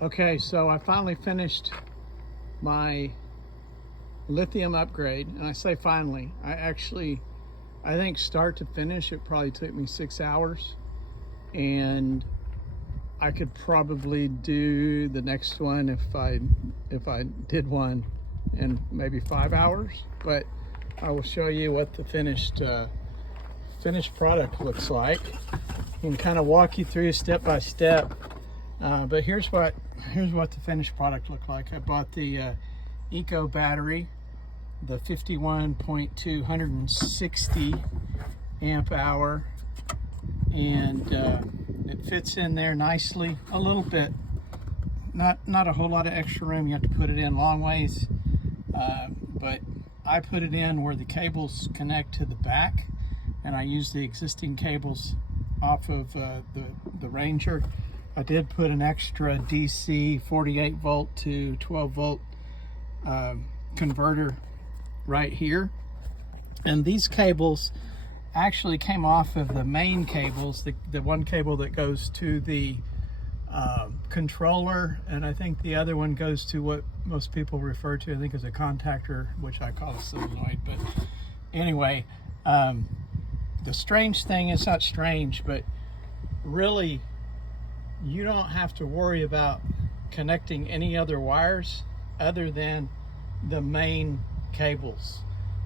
Okay, so I finally finished my lithium upgrade, and I say finally. I think start to finish, it probably took me 6 hours, and I could probably do the next one if I did one in maybe 5 hours. But I will show you what the finished product looks like, and kind of walk you through step by step. But here's what the finished product looked like. I bought the Eco battery, the 51.2 160 amp hour, and it fits in there nicely. A little bit, not a whole lot of extra room. You have to put it in long ways, but I put it in where the cables connect to the back, and I use the existing cables off of the Ranger. I did put an extra DC 48 volt to 12 volt converter right here, and these cables actually came off of the main cables, the one cable that goes to the controller, and I think the other one goes to what most people refer to, I think, as a contactor, which I call a solenoid. But anyway, the strange thing, it's not strange, but really you don't have to worry about connecting any other wires other than the main cables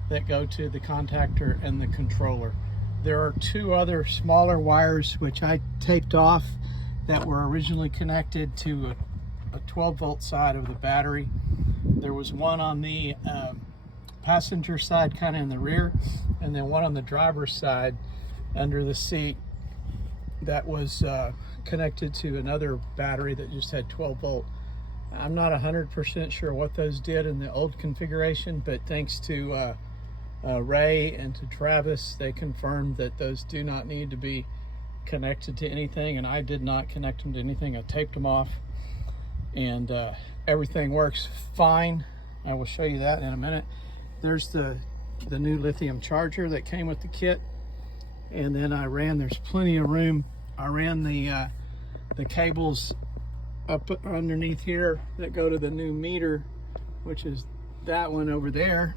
that go to the contactor and the controller. There are two other smaller wires which I taped off that were originally connected to a 12 volt side of the battery. There was one on the passenger side, kind of in the rear, and then one on the driver's side under the seat that was connected to another battery that just had 12 volt. I'm not 100% sure what those did in the old configuration, but thanks to Ray and to Travis, they confirmed that those do not need to be connected to anything, and I did not connect them to anything. I taped them off, and everything works fine. I will show you that in a minute. There's the new lithium charger that came with the kit, and then there's plenty of room. I ran the cables up underneath here that go to the new meter, which is that one over there.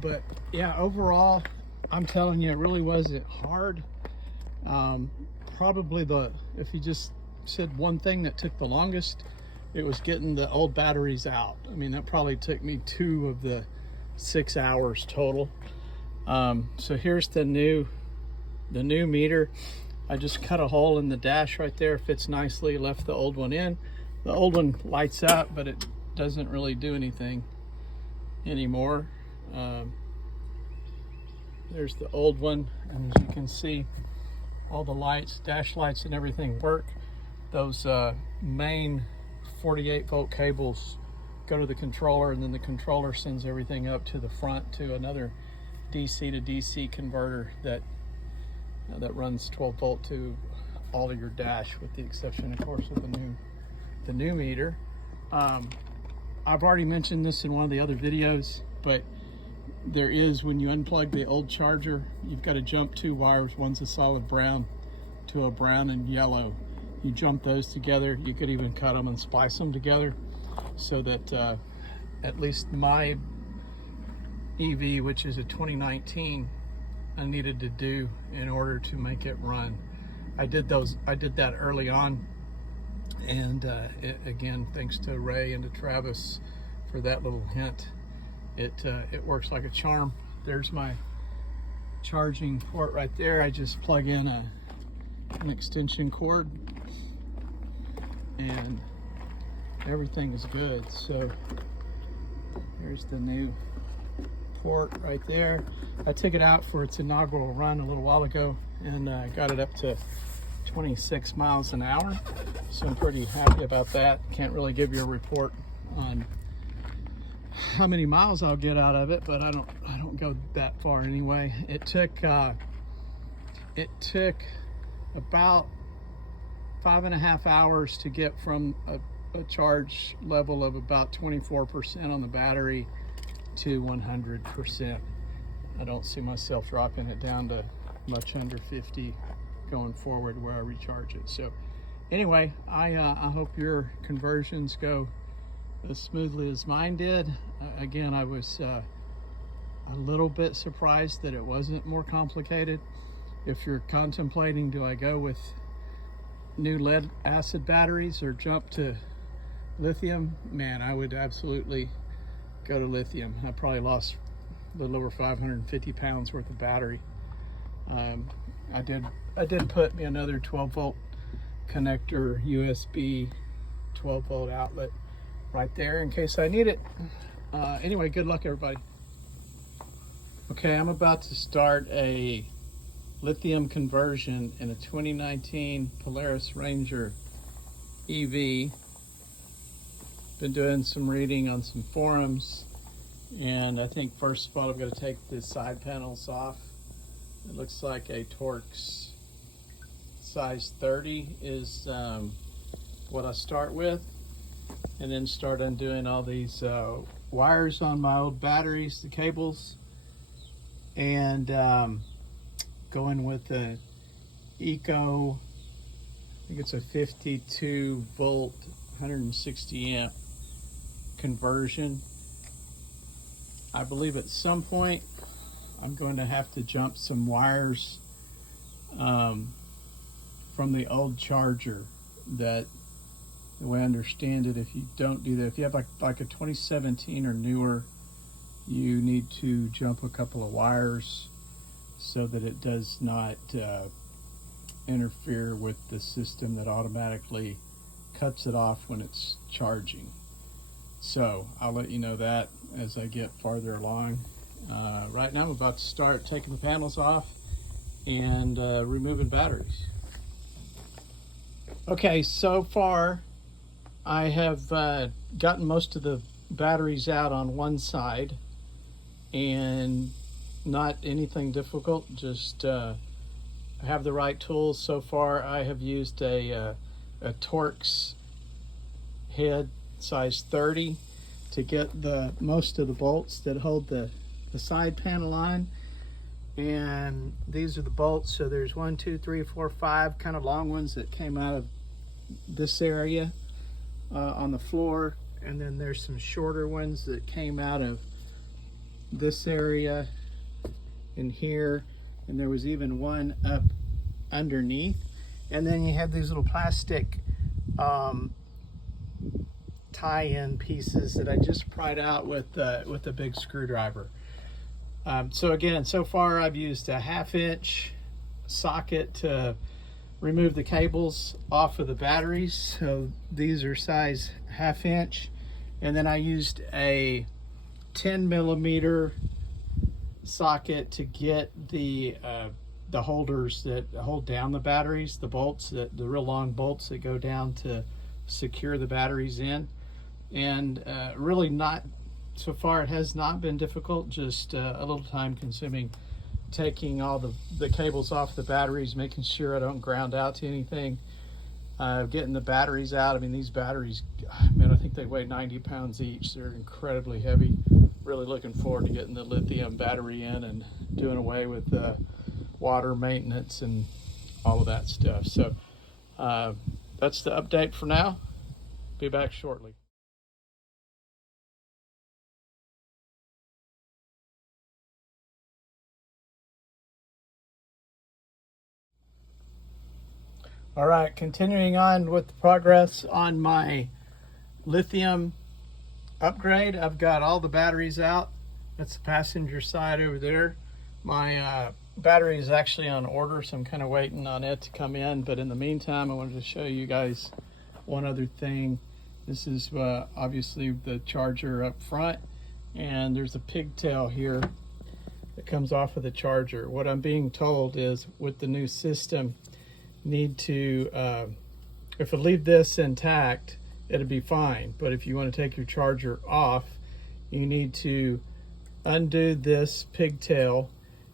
But yeah, overall, I'm telling you, it really wasn't hard. Probably if you just said one thing that took the longest, it was getting the old batteries out. I mean, that probably took me 2 of the 6 hours total. So here's the new meter. I just cut a hole in the dash right there, fits nicely, left the old one in. The old one lights up, but it doesn't really do anything anymore. There's the old one, and as you can see, all the lights, dash lights and everything work. Those main 48 volt cables go to the controller, and then the controller sends everything up to the front to another DC to DC converter that runs 12 volt to all of your dash, with the exception, of course, of the new meter. I've already mentioned this in one of the other videos, but there is, when you unplug the old charger, you've got to jump 2 wires. One's a solid brown to a brown and yellow. You jump those together. You could even cut them and splice them together, so that at least my EV, which is a 2019, I needed to do in order to make it run. I did that early on, and again, thanks to Ray and to Travis for that little hint. It works like a charm. There's my charging port right there. I just plug in an extension cord, and everything is good. So there's the new port right there. I took it out for its inaugural run a little while ago, and got it up to 26 miles an hour. So I'm pretty happy about that. Can't really give you a report on how many miles I'll get out of it, but I don't go that far anyway. It took about 5.5 hours to get from a charge level of about 24% on the battery to 100%. I don't see myself dropping it down to much under 50 going forward where I recharge it. So anyway, I hope your conversions go as smoothly as mine did. Again, I was a little bit surprised that it wasn't more complicated. If you're contemplating, do I go with new lead acid batteries or jump to lithium? Man, I would absolutely go to lithium. I probably lost a little over 550 pounds worth of battery. I did put me another 12 volt connector, USB 12 volt outlet right there in case I need it. Anyway, good luck everybody. Okay, I'm about to start a lithium conversion in a 2019 Polaris Ranger EV. Been doing some reading on some forums, and I think first of all I'm going to take the side panels off. It looks like a Torx size 30 is what I start with, and then start undoing all these wires on my old batteries, the cables, and going with the Eco, I think it's a 52 volt 160 amp conversion. I believe at some point I'm going to have to jump some wires from the old charger. That, the way I understand it, if you don't do that, if you have like a 2017 or newer, you need to jump a couple of wires so that it does not interfere with the system that automatically cuts it off when it's charging. So I'll let you know that as I get farther along. Right now I'm about to start taking the panels off and removing batteries. Okay, so far I have gotten most of the batteries out on one side, and not anything difficult, just have the right tools. So far I have used a Torx head size 30 to get the most of the bolts that hold the side panel on. And these are the bolts. So there's 1, 2, 3, 4, 5 kind of long ones that came out of this area on the floor, and then there's some shorter ones that came out of this area in here, and there was even one up underneath. And then you have these little plastic tie-in pieces that I just pried out with a big screwdriver. So again, so far I've used a 1/2 inch socket to remove the cables off of the batteries. So these are size 1/2 inch. And then I used a 10 millimeter socket to get the holders that hold down the batteries, the bolts, the real long bolts that go down to secure the batteries in. And really not, so far it has not been difficult, just a little time consuming, taking all the cables off the batteries, making sure I don't ground out to anything, getting the batteries out. I mean, these batteries, man, I think they weigh 90 pounds each. They're incredibly heavy. Really looking forward to getting the lithium battery in and doing away with water maintenance and all of that stuff. So that's the update for now. Be back shortly. All right, continuing on with the progress on my lithium upgrade. I've got all the batteries out. That's the passenger side over there. My battery is actually on order, so I'm kind of waiting on it to come in. But in the meantime, I wanted to show you guys one other thing. This is obviously the charger up front, and there's a pigtail here that comes off of the charger. What I'm being told is with the new system, need to, if I leave this intact, it'll be fine. But if you want to take your charger off, you need to undo this pigtail,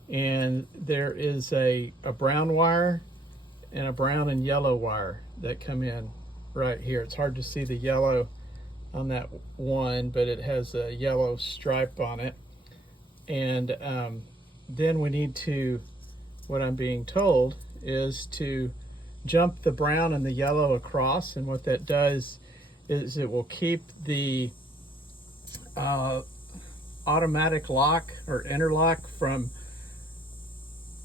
and there is a brown wire and a brown and yellow wire that come in right here. It's hard to see the yellow on that one, but it has a yellow stripe on it. And then we need to, what I'm being told is to jump the brown and the yellow across, and what that does is it will keep the automatic lock or interlock from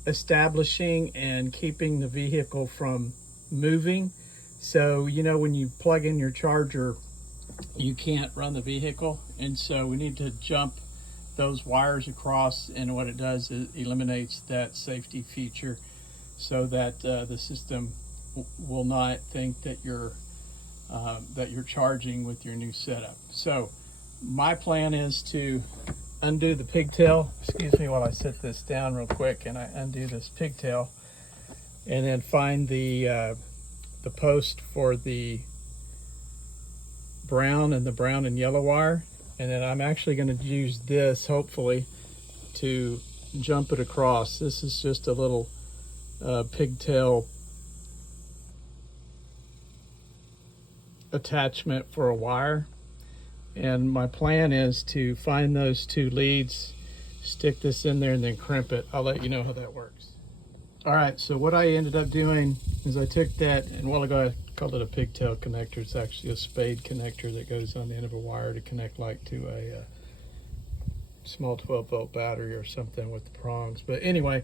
establishing and keeping the vehicle from moving. So, you know, when you plug in your charger, you can't run the vehicle, and so we need to jump those wires across, and what it does is eliminates that safety feature so that the system will not think that you're charging with your new setup. So my plan is to undo the pigtail. Excuse me while I set this down real quick and I undo this pigtail, and then find the post for the brown and yellow wire, and then I'm actually going to use this hopefully to jump it across. This is just a little pigtail attachment for a wire, and my plan is to find those two leads, stick this in there, and then crimp it. I'll let you know how that works. All right, so what I ended up doing is I took that, and a while ago I called it a pigtail connector. It's actually a spade connector that goes on the end of a wire to connect like to a small 12-volt battery or something with the prongs. But anyway,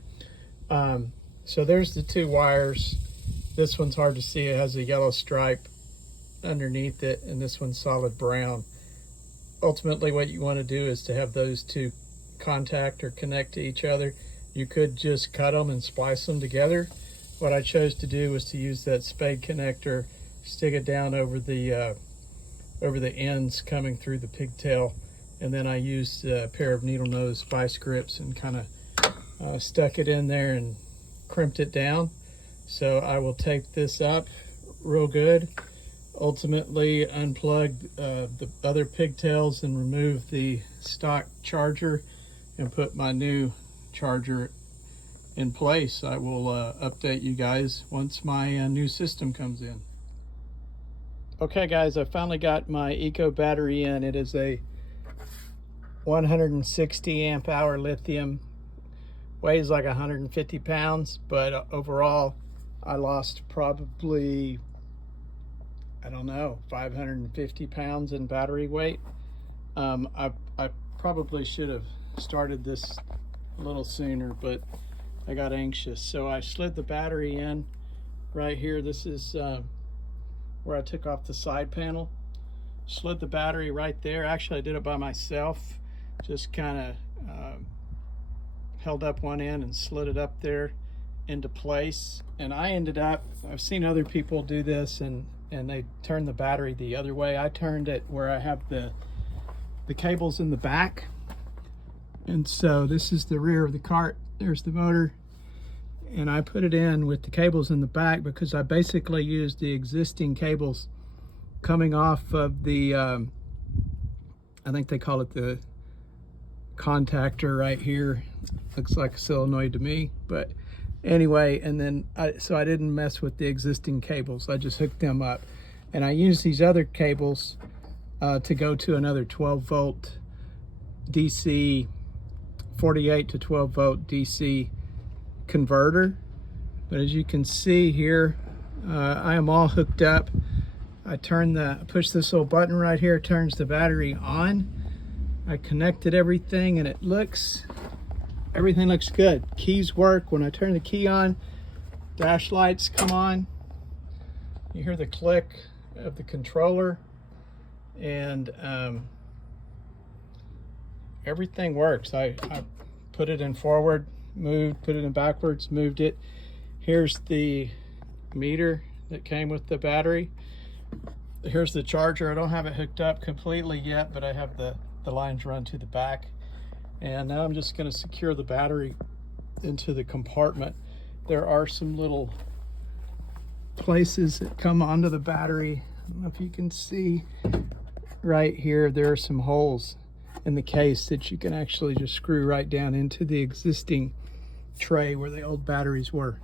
so there's the two wires. This one's hard to see. It has a yellow stripe underneath it, and this one's solid brown. Ultimately, what you want to do is to have those two contact or connect to each other. You could just cut them and splice them together. What I chose to do was to use that spade connector, stick it down over the ends coming through the pigtail, and then I used a pair of needle nose vice grips and kind of stuck it in there and crimped it down. So I will tape this up real good, ultimately unplug the other pigtails and remove the stock charger and put my new charger in place. I will update you guys once my new system comes in. Okay guys, I finally got my Eco battery in. It is a 160 amp hour lithium, weighs like 150 pounds, but overall I lost probably, I don't know, 550 pounds in battery weight. I probably should have started this a little sooner, but I got anxious. So I slid the battery in right here. This is where I took off the side panel. Slid the battery right there. Actually, I did it by myself. Just kind of held up one end and slid it up there into place. And I ended up, I've seen other people do this and they turn the battery the other way. I turned it where I have the cables in the back. And so this is the rear of the cart. There's the motor. And I put it in with the cables in the back because I basically used the existing cables coming off of the, I think they call it the contactor right here. Looks like a solenoid to me, but anyway, and then so I didn't mess with the existing cables. I just hooked them up. And I used these other cables to go to another 12-volt DC, 48 to 12-volt DC converter. But as you can see here, I am all hooked up. I push this little button right here, turns the battery on. I connected everything and everything looks good. Keys work. When I turn the key on, dash lights come on. You hear the click of the controller, and everything works. I put it in forward, moved, put it in backwards, moved it. Here's the meter that came with the battery. Here's the charger. I don't have it hooked up completely yet, but I have the lines run to the back. And now I'm just going to secure the battery into the compartment. There are some little places that come onto the battery. I don't know if you can see right here, there are some holes in the case that you can actually just screw right down into the existing tray where the old batteries were.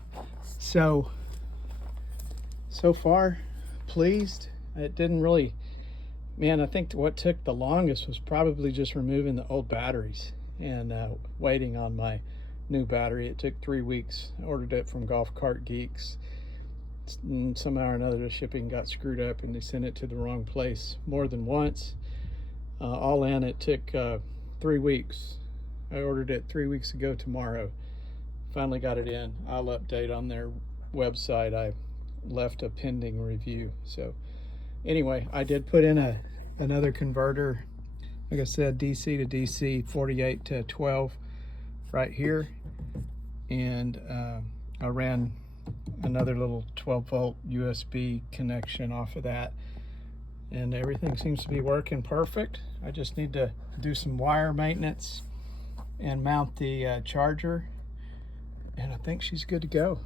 So far, pleased. It didn't really, man, I think what took the longest was probably just removing the old batteries and waiting on my new battery. It took 3 weeks. I ordered it from Golf Cart Geeks. somehow or another the shipping got screwed up and they sent it to the wrong place more than once. All in, it took 3 weeks. I ordered it 3 weeks ago tomorrow. Finally got it in. I'll update on their website. I left a pending review. So anyway, I did put in another converter, like I said, DC to DC, 48 to 12 right here, and I ran another little 12-volt USB connection off of that, and everything seems to be working perfect. I just need to do some wire maintenance and mount the charger, and I think she's good to go.